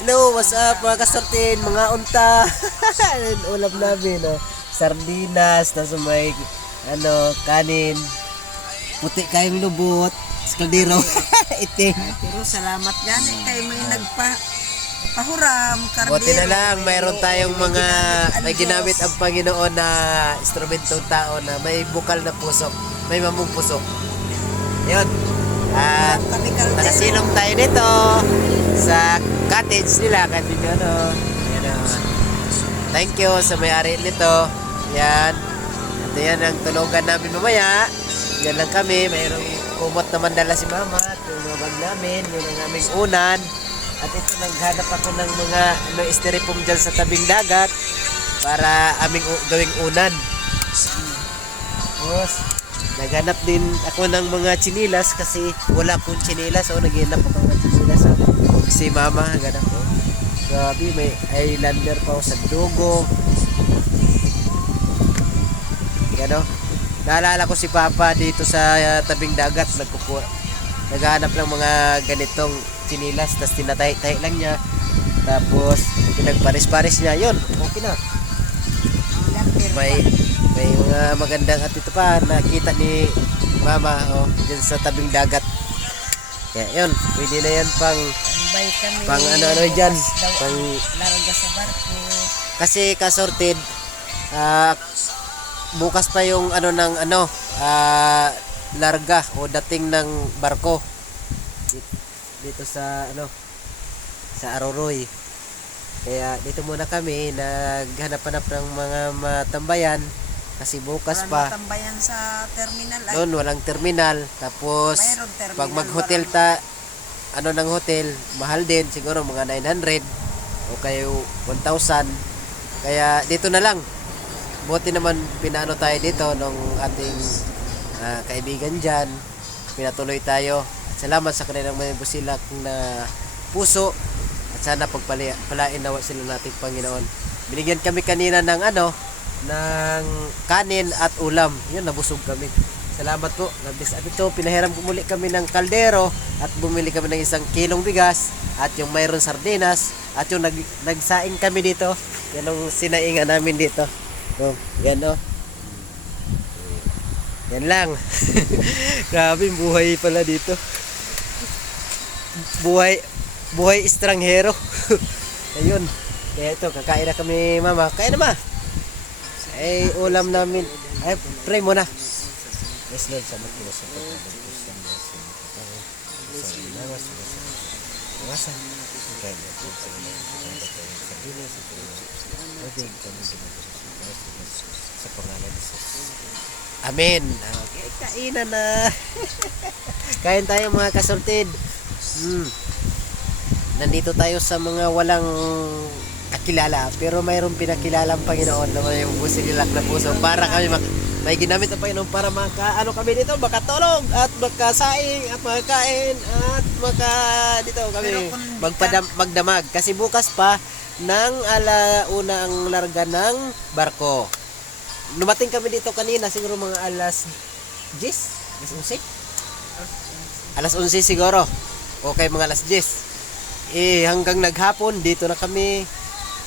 Hello, what's up mga kasortin, mga unta. Ulam namin, no? Sardinas, tapos may ano, kanin, puti kayong lubot, skaldero, itim. Pero salamat gani kay may nagpa pahuram kardero. Buti na lang, mayroon tayong mga, may ginamit ang Panginoon na instrumentong tao na may bukal na pusok, may mamong pusok. Yun. At nakasilong tayo nito sa cottage nila kasi ano, yan o. Thank you sa may-ari nito. Yan. Ito yan ang tulugan namin mamaya. Yan lang kami. Mayroong kumot naman dala si mama. Ito yung mga bag namin. Yun ang aming unan. At ito naghanap ako ng mga ano, styrofoam dyan sa tabing dagat para aming gawing unan. Tapos, naghanap din ako ng mga chinilas kasi wala akong chinilas. So, naghanap ako ng mga chinilas. So, si mama, ganap ko. Grabe, may islander pa ako sa dugo. Gano? Naalala ko si Papa dito sa uh, tabing dagat. Nagkukuha. Naghahanap ng mga ganitong chinilas. Tapos tinatay-tay lang niya. Tapos, pinagparis-paris niya. Yun, okay na may may mga magandang at ito pa nakita ni mama oh dyan sa tabing dagat kaya yun pwede na yan pang kami. pang ano ano dyan pang larga sa barko. kasi kasorted ah, bukas pa yung ano ng ano ah, larga o dating ng barko dito, dito sa ano sa Aroroy kaya dito muna kami naghanap-hanap ng mga matambayan kasi bukas Wala pa. tambayan sa terminal. Ay, doon walang terminal. Tapos Mayroon terminal, pag mag-hotel ta ano ng hotel mahal din siguro mga 900 o kayo 1,000 kaya dito na lang. Buti naman pinaano tayo dito nung ating ah, kaibigan dyan. Pinatuloy tayo. At salamat sa kanilang may busilak na puso. At sana pagpalain nawa sila nating Panginoon. Binigyan kami kanina ng ano ng kanin at ulam yun nabusog kami Salamat po. Nabis at ito, pinahiram ko muli kami ng kaldero at bumili kami ng isang kilong bigas at yung mayroon sardinas at yung nag, nagsaing kami dito. Yan ang sinaingan namin dito. Oh, yan oh. Yan lang. Grabe, buhay pala dito. Buhay, buhay estranghero. Ayun. Kaya ito, kakain na kami mama. Kain na ma. Ay, ulam namin. Ay, pray muna. Yes, Lord, sa mga sa pagkakas sa mga sa mga sa ilawas, sa mga iwasan, kaya na po sa mga sa dila, sa pwede kami sa pangalan ni Jesus. Amen. Okay, kainan na. Kain tayo mga kasorted. Hmm. Nandito tayo sa mga walang kakilala pero mayroong pinakilala ang Panginoon na may busililak na puso para kami mak may ginamit ang Panginoon para maka ano kami dito makatulog at makasaing at makain at maka dito kami magpadam, magdamag. Kasi bukas pa ng ala una ang larga ng barko. Lumating kami dito kanina siguro mga alas 10 alas 11 alas 11 siguro. Okay mga alas 10 eh hanggang naghapon dito na kami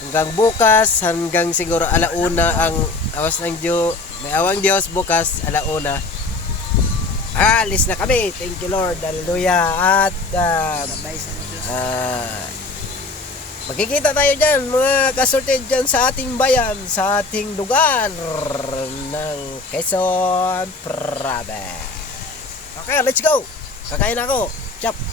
hanggang bukas hanggang siguro alauna ang awas ng Diyos may awang Diyos bukas alauna alis na kami thank you Lord hallelujah at Diyos. Ah, magkikita tayo dyan, mga kasorted dyan sa ating bayan, sa ating lugar ng Quezon Province. Okay, let's go! Kakain ako. Chop!